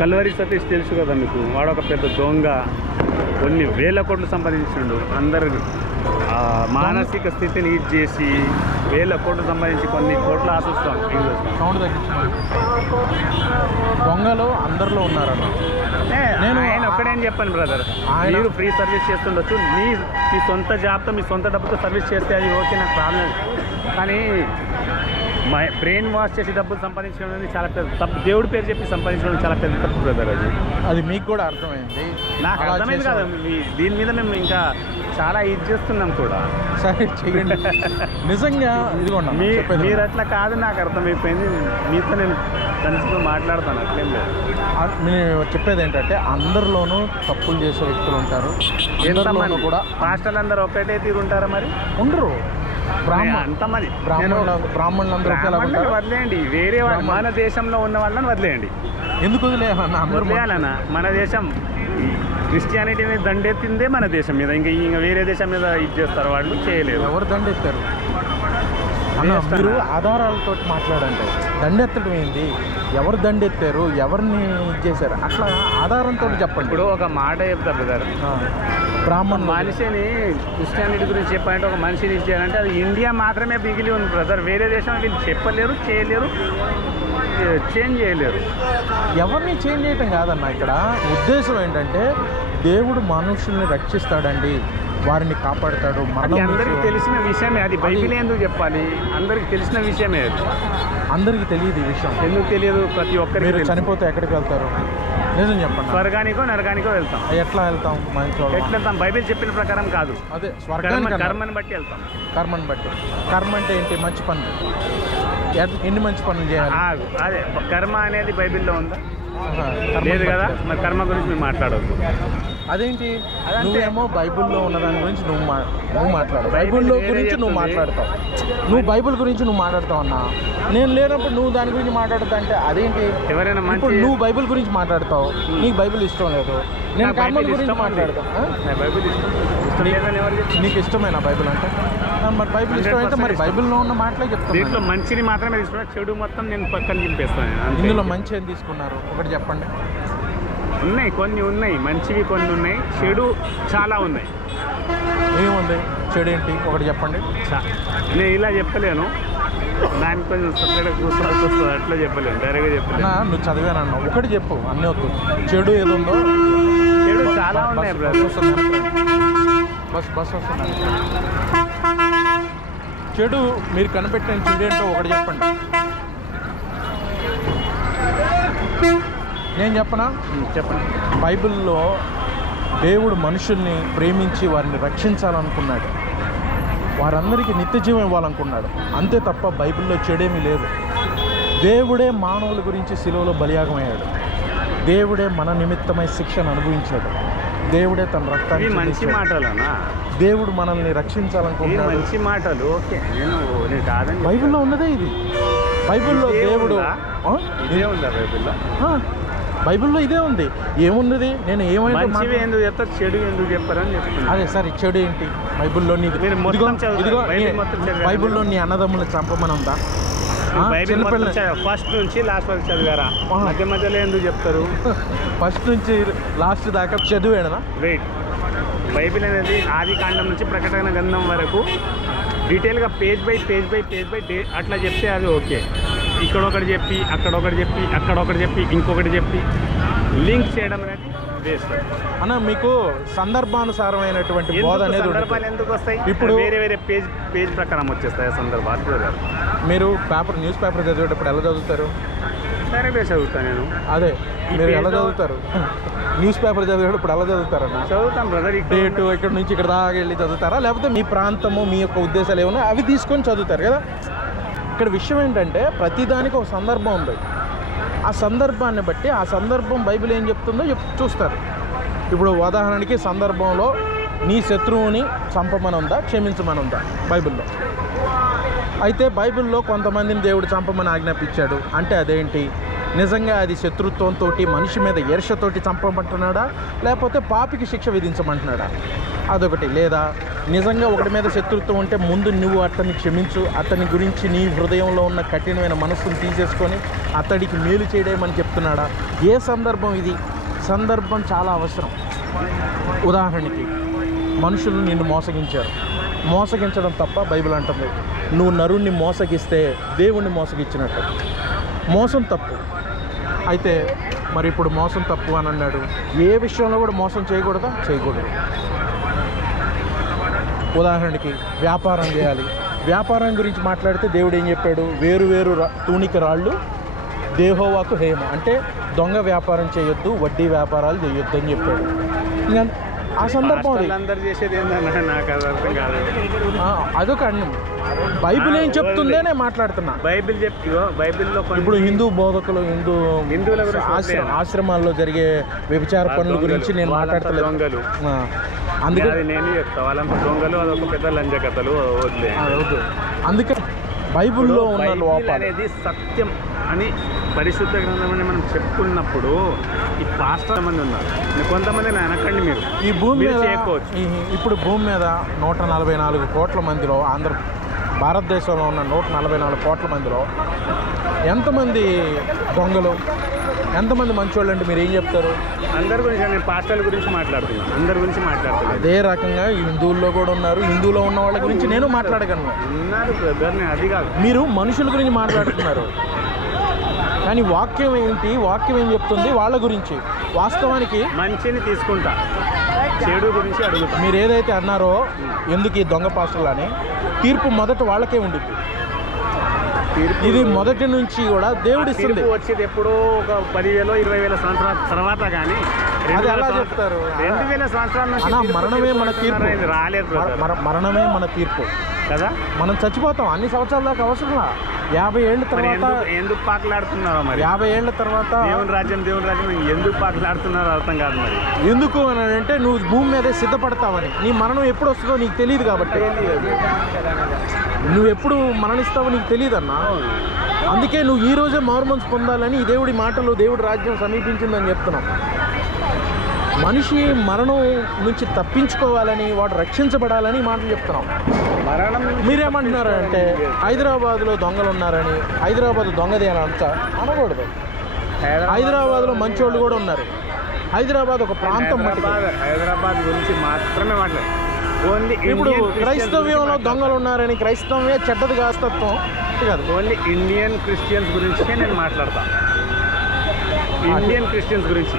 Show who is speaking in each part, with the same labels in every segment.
Speaker 1: Calvary Satish తెలుసు కదా మీకు? వాడు ఒక పెద్ద దొంగ. కొన్ని వేల కోట్లు సంపాదించిండు. అందరు మానసిక స్థితిని ఇది చేసి వేల కోట్లు సంపాదించి కొన్ని కోట్లు ఆశిస్తాం.
Speaker 2: సౌండ్ దొంగలు అందరిలో ఉన్నారన్న.
Speaker 1: నేను
Speaker 2: నేను
Speaker 1: ఆయన ఒక్కడేం చెప్పాను బ్రదర్ మీరు ఫ్రీ సర్వీస్ చేస్తుండొచ్చు. మీ మీ సొంత జాబ్తో మీ సొంత డబ్బుతో సర్వీస్ చేస్తే అది ఓకే నాకు ప్రాబ్లం కానీ బ్రెయిన్ వాష్ చేసి డబ్బులు సంపాదించడం అనేది చాలా పెద్ద తప్పు. దేవుడి పేరు చెప్పి సంపాదించడం చాలా పెద్ద తప్పు బ్రదర్ అది.
Speaker 2: అది మీకు కూడా అర్థమైంది.
Speaker 1: నాకు అర్థమైంది కదా. మీ దీని మీద మేము ఇంకా చాలా ఇది చేస్తున్నాం కూడా.
Speaker 2: సరే చెయ్యండి నిజంగా ఇదిగోండి
Speaker 1: మీ మీరు అట్లా కాదు నాకు అర్థమైపోయింది. మీతో నేను కలిసితో మాట్లాడతాను అట్లేం లేదు.
Speaker 2: నేను చెప్పేది ఏంటంటే అందరిలోనూ తప్పులు చేసే వ్యక్తులు ఉంటారు. అందరిలోనూ కూడా
Speaker 1: పాస్టర్లు అందరూ ఒకటే తీరుంటారా మరి?
Speaker 2: ఉండరు.
Speaker 1: అంతమంది వదిలేయండి. వేరే. మన దేశంలో ఉన్న వాళ్ళని వదిలేయండి.
Speaker 2: ఎందుకు
Speaker 1: వదిలేయాలన్నా మన దేశం క్రిస్టియానిటీ మీద దండెత్తిందే మన దేశం మీద. ఇంకా ఇంకా వేరే దేశం మీద ఇది చేస్తారు వాళ్ళు చేయలేదు
Speaker 2: ఎవరు దండెత్తారు? మీరు. ఆధారాలతో మాట్లాడండి. దండెత్తడం ఏంది? ఎవరు దండెత్తారు? ఎవరిని చేశారు? అట్లా ఆధారంతో చెప్పండి.
Speaker 1: ఇప్పుడు ఒక మాట చెప్తా బ్రదర్.
Speaker 2: బ్రాహ్మణ్
Speaker 1: మనిషిని క్రిస్టియానిటీ గురించి చెప్పాలంటే ఒక మనిషిని ఇచ్చేయాలంటే అది ఇండియా మాత్రమే మిగిలి ఉంది బ్రదర్. వేరే దేశం వీళ్ళు చెప్పలేరు చేయలేరు చేంజ్ చేయలేరు.
Speaker 2: ఎవరిని చేంజ్ చేయటం కాదన్న ఇక్కడ. ఉద్దేశం ఏంటంటే దేవుడు మనుషుల్ని రక్షిస్తాడండి. వారిని కాపాడతాడు
Speaker 1: అందరికి తెలిసిన విషయమే అది బైబిల్ ఎందుకు చెప్పాలి? అందరికి తెలిసిన విషయమే అది.
Speaker 2: అందరికీ తెలియదు ఈ విషయం.
Speaker 1: ఎందుకు తెలియదు? ప్రతి ఒక్కరికి
Speaker 2: మీరు
Speaker 1: తెలుసు.
Speaker 2: చనిపోతే ఎక్కడికి వెళ్తారు? నిజం చెప్పండి.
Speaker 1: స్వర్గానికో నరకానికో వెళ్తాం.
Speaker 2: ఎట్లా వెళ్తాం? మా ఇంట్లో
Speaker 1: ఎట్లా వెళ్తాం? బైబిల్ చెప్పిన ప్రకారం కాదు.
Speaker 2: అదే
Speaker 1: కర్మ
Speaker 2: స్వర్గానికి అన్నారు.
Speaker 1: కర్మని బట్టి వెళ్తాం.
Speaker 2: కర్మని బట్టి. కర్మ అంటే ఏంటి? మంచి పనులు. ఎట్- ఎన్ని మంచి పనులు చేయాలి.
Speaker 1: అదే. కర్మ అనేది బైబిల్లో ఉందా? లేదు కదా. మరి కర్మ గురించి మేము మాట్లాడవద్దు
Speaker 2: అదేంటి. నువ్వేమో బైబిల్లో ఉన్న దాని గురించి నువ్వు మా నువ్వు మాట్లాడు.
Speaker 1: బైబిల్
Speaker 2: బైబిల్లో గురించి నువ్వు. మాట్లాడతావు. నువ్వు బైబిల్ గురించి నువ్వు మాట్లాడతావు అన్నా. నేను లేనప్పుడు నువ్వు దాని గురించి మాట్లాడతా అంటే అదేంటి?
Speaker 1: ఎవరైనా మంచి
Speaker 2: ఇప్పుడు నువ్వు బైబిల్ గురించి మాట్లాడతావు. నీకు బైబిల్ ఇష్టం లేదు. నేను
Speaker 1: నాకు
Speaker 2: కర్మల
Speaker 1: బైబిల్
Speaker 2: గురించి. మాట్లాడతాను.
Speaker 1: బైబిల్ ఇష్టం?
Speaker 2: నీకు ఇష్టమైన బైబిల్ అంటే? మరి బైబిల్ ఇష్టం అయితే మరి
Speaker 1: 100%
Speaker 2: బైబిల్లో ఉన్న మాటలే
Speaker 1: దీంట్లో
Speaker 2: చెప్తాను
Speaker 1: మంచిని మాత్రమే తీసుకున్నా చెడు మొత్తం నేను పక్కన చింపేస్తాను.
Speaker 2: ఇందులో మంచి ఏం తీసుకున్నారు? ఒకటి చెప్పండి.
Speaker 1: ఉన్నాయి కొన్ని ఉన్నాయి. మంచివి కొన్ని ఉన్నాయి. చెడు చాలా ఉన్నాయి.
Speaker 2: ఏముంది? చెడు ఏంటి? ఒకటి చెప్పండి.
Speaker 1: నేను ఇలా చెప్పలేను. దానికి కొంచెం సపరేట్గా కూర్చోవాల్సి వస్తుంది. అట్లా చెప్పలేను. డైరెక్ట్గా చెప్పలేను.
Speaker 2: నువ్వు చదివానన్నా. ఒకటి చెప్పు. అన్నీ వద్దు. చెడు ఏది ఉందో?
Speaker 1: చెడు చాలా ఉన్నాయి
Speaker 2: బస్
Speaker 1: బ్రదర్.
Speaker 2: బస్ బస్ వస్తుంది చెడు మీరు కనిపెట్టిన చెడు ఒకటి చెప్పండి. నేను చెప్పనా?
Speaker 1: చెప్పండి.
Speaker 2: బైబిల్లో దేవుడు మనుషుల్ని ప్రేమించి వారిని రక్షించాలనుకున్నాడు. వారందరికీ నిత్య జీవం ఇవ్వాలనుకున్నాడు. అంతే తప్ప బైబిల్లో చెడేమీ లేదు. దేవుడే మానవుల గురించి శిలువలో బలియాగమయ్యాడు. దేవుడే మన నిమిత్తమై శిక్షను అనుభవించాడు. దేవుడే తన రక్తాన్ని
Speaker 1: మంచి. మాటలనా?
Speaker 2: దేవుడు మనల్ని రక్షించాలనుకుంటున్నాడు.
Speaker 1: మంచి మాటలు. ఓకే నేను నేను కాదని
Speaker 2: బైబిల్లో ఉన్నదే ఇది. బైబిల్లో దేవుడు?
Speaker 1: ఇదే ఉందా బైబిల్లో?
Speaker 2: బైబిల్లో ఇదే ఉంది. ఏమున్నది? నేను ఏమైనా
Speaker 1: మంచివి ఎందుకు చెప్తారు? చెడు ఎందుకు చెప్పారని చెప్తున్నా
Speaker 2: అదే సరే చెడు ఏంటి? బైబిల్లో నీ
Speaker 1: మీరు మొత్తం
Speaker 2: ఇదిగో
Speaker 1: చదువుతారు.
Speaker 2: ఇదిగో
Speaker 1: బైబిల్
Speaker 2: నీ-
Speaker 1: మొత్తం చదివారా?
Speaker 2: బైబిల్లో నీ అన్నదమ్ములు చంపమని ఉందా?
Speaker 1: బైబిల్ ఫస్ట్ నుంచి లాస్ట్ వరకు చదివారా. మధ్య మధ్యలో ఎందుకు చెప్తారు?
Speaker 2: ఫస్ట్ నుంచి లాస్ట్ దాకా చదివాడనా?
Speaker 1: వెయిట్ బైబిల్ అనేది ఆది కాండం నుంచి ప్రకటన గ్రంథం వరకు డీటెయిల్గా page by page by page by day అట్లా చెప్తే అది ఓకే ఇక్కడ ఒకటి చెప్పి అక్కడ ఒకటి చెప్పి అక్కడ ఒకటి చెప్పి ఇంకొకటి చెప్పి. లింక్ చేయడం అనేది
Speaker 2: అన్న మీకు సందర్భానుసారమైనటువంటి బోధ అనేది
Speaker 1: ఎందుకు వస్తాయి?
Speaker 2: ఇప్పుడు-
Speaker 1: వేరే వేరే పేజ్ పేజ్ ప్రకారం వచ్చేస్తాయి సందర్భాలు
Speaker 2: మీరు పేపర్ న్యూస్ పేపర్ చదివేటప్పుడు ఎలా చదువుతారు?
Speaker 1: డైరెక్ట్గా చదువుతాను నేను.
Speaker 2: అదే మీరు ఎలా చదువుతారు? న్యూస్ పేపర్ చదివేటప్పుడు ఎలా చదువుతారన్న?
Speaker 1: చదువుతాను బ్రదర్
Speaker 2: డేటు ఇక్కడ నుంచి ఇక్కడ దాకా వెళ్ళి చదువుతారా? లేకపోతే మీ ప్రాంతము మీ యొక్క ఉద్దేశాలు ఏమన్నా అవి తీసుకొని చదువుతారు కదా. ఇక్కడ విషయం ఏంటంటే ప్రతిదానికి ఒక సందర్భం ఉంది. ఆ సందర్భాన్ని బట్టి ఆ సందర్భం బైబిల్ ఏం చెప్తుందో చెప్ చూస్తారు. ఇప్పుడు ఉదాహరణకి సందర్భంలో నీ శత్రువుని చంపమనుందా ఉందా ఉందా బైబిల్లో? అయితే బైబిల్లో కొంతమందిని దేవుడు చంపమని ఆజ్ఞాపించాడు. అంటే అదేంటి? నిజంగా అది శత్రుత్వంతో మనిషి మీద ఈర్షతోటి చంపమంటున్నాడా? లేకపోతే పాపికి శిక్ష విధించమంటున్నాడా? అదొకటి. లేదా నిజంగా ఒకటి మీద శత్రుత్వం ఉంటే ముందు నువ్వు అతన్ని క్షమించు అతని గురించి నీ హృదయంలో ఉన్న కఠినమైన మనస్సును తీసేసుకొని అతడికి మేలు చేయడేమని చెప్తున్నాడా? ఏ సందర్భం ఇది? సందర్భం చాలా అవసరం. ఉదాహరణకి మనుషులు నిన్ను మోసగించారు. మోసగించడం తప్ప బైబిల్ అంటుంది నువ్వు నరుణ్ణి మోసగిస్తే దేవుణ్ణి మోసగిచ్చినట్టు. మోసం తప్పు. అయితే మరి ఇప్పుడు మోసం తప్పు అని అన్నాడు. ఏ విషయంలో కూడా మోసం చేయకూడదా? చేయకూడదు. ఉదాహరణకి వ్యాపారం చేయాలి. వ్యాపారం గురించి మాట్లాడితే దేవుడు ఏం చెప్పాడు? వేరు వేరు రా- రాళ్ళు దేహోవాకు హేమ. అంటే దొంగ వ్యాపారం చేయొద్దు వడ్డీ వ్యాపారాలు చేయొద్దు అని చెప్పాడు. ఇంకా ఆ సందర్భం
Speaker 1: అందరు చేసేది ఏందన్నా నాకు అది అర్థం కాదు
Speaker 2: అదొక అన్నం బైబిల్ ఏం చెప్తుందే నేను మాట్లాడుతున్నా.
Speaker 1: బైబిల్ చెప్తిగో బైబిల్లో
Speaker 2: ఇప్పుడు హిందూ బోధకులు హిందూ
Speaker 1: హిందువుల గురించి.
Speaker 2: ఆశ్రమాల్లో జరిగే వ్యభిచార పనుల గురించి నేను మాట్లాడతలేదు.
Speaker 1: దొంగలు.
Speaker 2: ఆ, అందుకే
Speaker 1: అది నేను చెప్తా. వాళ్ళంతా దొంగలు అదొక పెద్ద లంజ కథలు వదిలే.
Speaker 2: అందుకే బైబిల్లో ఉన్న లోపాలు.
Speaker 1: అనేది సత్యం అని పరిశుద్ధ గ్రంథం అని మనం చెప్పుకున్నప్పుడు ఈ పాస్టర్ మంది ఉన్నారు. కొంతమంది అనకండి మీరు.
Speaker 2: ఈ భూమి
Speaker 1: చేయకపోవచ్చు.
Speaker 2: ఈ- ఇప్పుడు భూమి మీద నూట నలభై నాలుగు కోట్ల మందిలో ఆంధ్ర భారతదేశంలో ఉన్న నూట నలభై నాలుగు కోట్ల మందిలో ఎంతమంది దొంగలు ఎంతమంది మంచోళ్ళు అంటే మీరు ఏం చెప్తారు?
Speaker 1: అందరి గురించి నేను పాస్టర్ల గురించి మాట్లాడుతున్నాను. అందరి గురించి మాట్లాడుతున్నాను.
Speaker 2: అదే రకంగా హిందువుల్లో కూడా ఉన్నారు. హిందువులో ఉన్న వాళ్ళ గురించి నేను మాట్లాడగలను.
Speaker 1: ఉన్నారు బ్రదర్ అది కాదు.
Speaker 2: మీరు మనుషుల గురించి మాట్లాడుతున్నారు. కానీ వాక్యం ఏంటి? వాక్యం ఏం చెప్తుంది? వాళ్ళ గురించి. వాస్తవానికి
Speaker 1: మంచిని తీసుకుంటా. చెడు గురించి అడుగుతా.
Speaker 2: మీరు ఏదైతే అన్నారో ఎందుకు ఈ దొంగ పాస్టర్లు అని తీర్పు మొదట వాళ్ళకే
Speaker 1: తీర్పు
Speaker 2: ఇది మొదటి నుంచి కూడా దేవుడు ఇస్తుంది
Speaker 1: తీర్పు వచ్చేది ఎప్పుడో ఒక పదివేల ఇరవై వేల సంవత్సరాల తర్వాత కానీ
Speaker 2: అది ఎలా చెప్తారు?
Speaker 1: రెండు వేల సంవత్సరాల
Speaker 2: అన్నా మరణమే మన తీర్పు.
Speaker 1: రాలేదు
Speaker 2: మరణమే మన తీర్పు.
Speaker 1: కదా?
Speaker 2: మనం చచ్చిపోతాం. అన్ని సంవత్సరాల దాకా అవసరం యాభై ఏళ్ళ తర్వాత
Speaker 1: ఎందుకు పాకులాడుతున్నారో మరి?
Speaker 2: యాభై ఏళ్ళ తర్వాత
Speaker 1: దేవుని రాజ్యం దేవుని రాజ్యం ఎందుకు పాకులాడుతున్నారో అర్థం కాదు మరి.
Speaker 2: ఎందుకు అని అంటే నువ్వు భూమి మీదే సిద్ధపడతావని. నీ మరణం ఎప్పుడు వస్తుందో నీకు తెలియదు కాబట్టి. నువ్వు ఎప్పుడు మరణిస్తావో నీకు తెలియదన్నా. అందుకే నువ్వు ఈ రోజే మారుమనసు పొందాలని ఈ దేవుడి మాటలు దేవుడి రాజ్యం సమీపించిందని చెప్తున్నాం. మనిషి మరణం నుంచి తప్పించుకోవాలని వాడు రక్షించబడాలని మాటలు చెప్తున్నాం.
Speaker 1: మరణం
Speaker 2: మీరేమంటున్నారు అంటే హైదరాబాద్లో దొంగలు ఉన్నారని హైదరాబాద్ దొంగది అని అంట అనకూడదు హైదరాబాద్లో మంచోళ్ళు కూడా ఉన్నారు. హైదరాబాద్ ఒక ప్రాంతం
Speaker 1: హైదరాబాద్ గురించి మాత్రమే మాట్లాడు ఓన్లీ
Speaker 2: ఇప్పుడు క్రైస్తవ్యంలో దొంగలు ఉన్నారని క్రైస్తవమే చెడ్డది కాస్తత్వం. కాదు.
Speaker 1: ఓన్లీ ఇండియన్ క్రిస్టియన్స్ గురించే నేను మాట్లాడతా. ఇండియన్ క్రిస్టియన్స్ గురించి.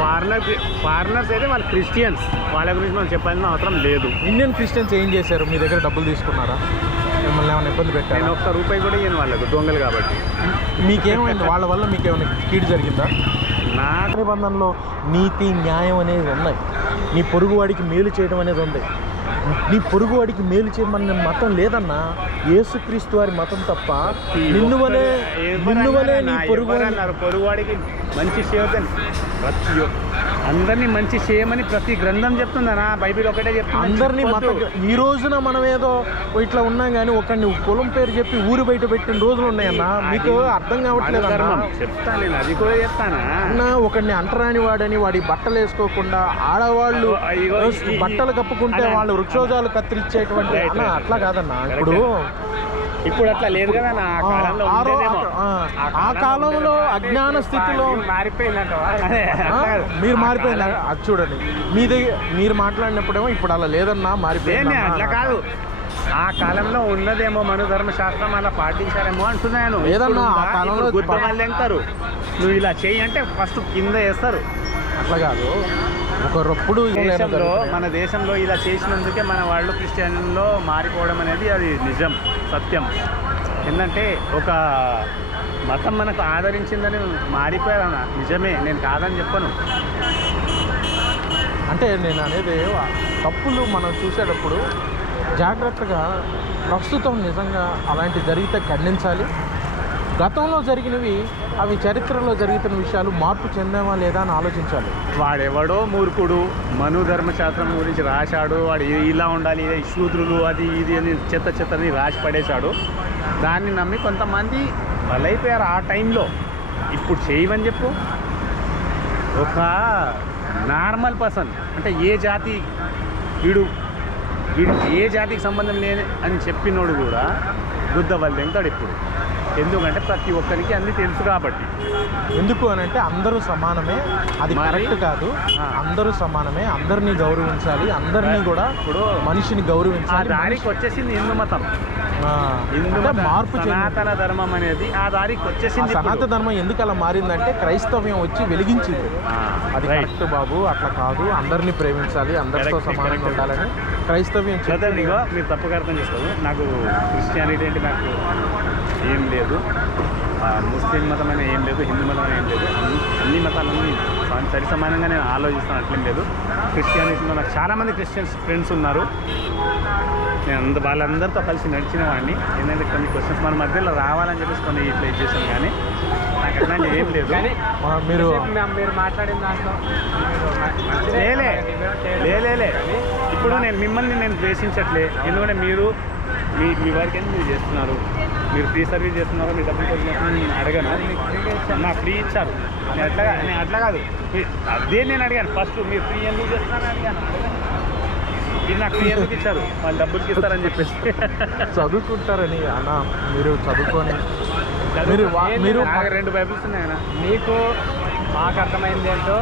Speaker 1: ఫారినర్ ఫారినర్స్ అయితే వాళ్ళు క్రిస్టియన్స్. వాళ్ళ గురించి మనం చెప్పాల్సిన అవసరం లేదు.
Speaker 2: ఇండియన్ క్రిస్టియన్స్ ఏం చేశారు? మీ దగ్గర డబ్బులు తీసుకున్నారా? మిమ్మల్ని ఏమైనా ఇబ్బంది
Speaker 1: నేను
Speaker 2: పెట్టారా
Speaker 1: ఒక్క రూపాయి కూడా ఇయ్యను వాళ్ళకు దొంగలు కాబట్టి.
Speaker 2: మీకేమైంది? వాళ్ళ వల్ల మీకు ఏమైనా కీడు జరిగిందా?
Speaker 1: నా
Speaker 2: నిబంధనలో నీతి న్యాయం అనేది ఉన్నాయి. నీ పొరుగువాడికి మేలు చేయడం అనేది ఉంది. నీ పొరుగువాడికి మేలు చేయమన్న మతం లేదన్నా యేసుక్రీస్తు వారి మతం తప్ప నిన్ను వలే నిన్ను వలే నీ
Speaker 1: పొరుగువాడికి మంచి చేయొద్దని ప్రతి అందరినీ మంచి చేయమని ప్రతి గ్రంథం చెప్తుందనా బైబిల్ ఒకటే చెప్తుంది.
Speaker 2: అందరినీ మత ఈ రోజున మనం ఏదో ఇట్లా ఉన్నాం కానీ ఒకరిని కులం పేరు చెప్పి ఊరు బయట పెట్టిన రోజులు ఉన్నాయన్నా. మీకు అర్థం కావట్లేదు
Speaker 1: చెప్తా నేను. అది కూడా చెప్తానా?
Speaker 2: ఒకడిని అంటరాని వాడని వాడి బట్టలు వేసుకోకుండా ఆడవాళ్ళు బట్టలు కప్పుకుంటే వాళ్ళు వృక్షోజాలు కత్తిరించేటువంటి. అట్లా కాదన్నా. ఇప్పుడు
Speaker 1: ఇప్పుడు అట్లా లేదు కదా నా
Speaker 2: ఆ,
Speaker 1: కాలంలో
Speaker 2: ఆ కాలంలో అజ్ఞాన స్థితిలో మీరు మారిపోయింది అది చూడండి. మీ దగ్గర మీరు మాట్లాడినప్పుడేమో ఇప్పుడు అలా లేదన్నా మారిపోయింది
Speaker 1: అట్లా కాదు. ఆ కాలంలో ఉన్నదేమో మన ధర్మశాస్త్రం అలా పాటించారేమో అంటున్నాను.
Speaker 2: లేదన్నా, ఆ కాలంలో
Speaker 1: గుద్ద వాళ్ళు ఎంతారు నువ్వు ఇలా చెయ్యి అంటే ఫస్ట్ కింద వేస్తారు.
Speaker 2: అట్లా కాదు. ఒకరప్పుడు
Speaker 1: దేశంలో మన దేశంలో ఇలా చేసినందుకే మన వాళ్ళు క్రిస్టియన్లో మారిపోవడం అనేది అది నిజం సత్యం. ఏంటంటే ఒక మతం మనకు ఆదరించిందని మారిపోయారన్న నిజమే నేను కాదని చెప్పను.
Speaker 2: అంటే నేను అనేది తప్పులు మనం చూసేటప్పుడు జాగ్రత్తగా ప్రస్తుతం నిజంగా అలాంటి జరిగితే ఖండించాలి. గతంలో జరిగినవి అవి చరిత్రలో జరుగుతున్న విషయాలు మార్పు చెందామా లేదా అని ఆలోచించాలి.
Speaker 1: వాడెవడో మూర్ఖుడు మను ధర్మశాస్త్రం గురించి రాశాడు వాడు ఇలా ఉండాలి శూద్రులు అది ఇది అని చెత్త చెత్తని రాసి పడేశాడు. దాన్ని నమ్మి కొంతమంది బలైపోయారు ఆ టైంలో. ఇప్పుడు చేయమని చెప్పు. ఒక నార్మల్ పర్సన్ అంటే ఏ జాతి వీడు వీడు ఏ జాతికి సంబంధం లేని అని చెప్పినోడు కూడా గుద్దవల్లి వెంకడు ఇప్పుడు. ఎందుకంటే ప్రతి ఒక్కరికి అన్నీ తెలుసు కాబట్టి
Speaker 2: ఎందుకు అని అంటే అందరూ సమానమే అది? కరెక్ట్ కాదు. అందరూ సమానమే అందరినీ గౌరవించాలి అందరినీ కూడా
Speaker 1: ఇప్పుడు
Speaker 2: మనిషిని
Speaker 1: ఆ
Speaker 2: గౌరవించాలి
Speaker 1: దారికి వచ్చేసింది హిందూ మతం
Speaker 2: ఆ,
Speaker 1: హిందూ
Speaker 2: అంటే
Speaker 1: మతం
Speaker 2: మార్పు చెంది
Speaker 1: సనాతన ధర్మం అనేది ఆ దారికి
Speaker 2: ఆ
Speaker 1: వచ్చేసింది.
Speaker 2: సనాతన ధర్మం ఎందుకు అలా మారిందంటే క్రైస్తవ్యం వచ్చి వెలిగించింది అది. కరెక్ట్ బాబు అట్లా కాదు అందరినీ ప్రేమించాలి అందరితో
Speaker 1: Correct,
Speaker 2: సమానంగా
Speaker 1: correct.
Speaker 2: ఉండాలని క్రైస్తవ్యం
Speaker 1: ఇగో మీరు తప్పుగా అర్థం చేసుకోదు నాకు క్రిస్టియానిటీ అంటే నాకు ఏం లేదు. ఆ, ముస్లిం మతమైన ఏం లేదు హిందూ మతమైన ఏం లేదు. అన్ని అన్ని మతాలన్నీ సమ- సరి సమానంగా నేను ఆలోచిస్తాను అట్లేం లేదు. క్రిస్టియానిటీలో నాకు చాలామంది క్రిస్టియన్స్ ఫ్రెండ్స్ ఉన్నారు. నేను అంద వాళ్ళందరితో కలిసి నడిచిన వాడిని. ఏంటంటే కొన్ని క్వశ్చన్స్ మన మధ్యలో రావాలని చెప్పేసి కొన్ని ఇట్లా చేశాను కానీ నాకు అట్లాంటివి ఏం లేదు.
Speaker 2: మీరు
Speaker 3: మీరు మాట్లాడిన దాంట్లో.
Speaker 1: లేలే ఇప్పుడు నేను మిమ్మల్ని నేను ద్వేషించట్లే. ఎందుకంటే మీరు మీ మీ వారికి మీరు చేస్తున్నారు? మీరు ఫ్రీ సర్వీస్ చేస్తున్నారో మీ డబ్బులు నేను అడగను. నా ఫ్రీ ఇచ్చారు. నేను అట్లా నేను అట్లా కాదు. అదే నేను అడిగాను. ఫస్ట్ మీరు ఫ్రీ ఎందుకు చేస్తున్నారని అడిగాను. మీరు నాకు ఫ్రీ ఎందుకు ఇచ్చారు? వాళ్ళు డబ్బులకి ఇస్తారని చెప్పేసి.
Speaker 2: చదువుకుంటారని అన్న మీరు చదువుకొని మీరు మీరు
Speaker 1: నాకు రెండు బైబిల్స్ ఉన్నాయన్నా
Speaker 3: మీకు మాకు అర్థమైంది ఏంటో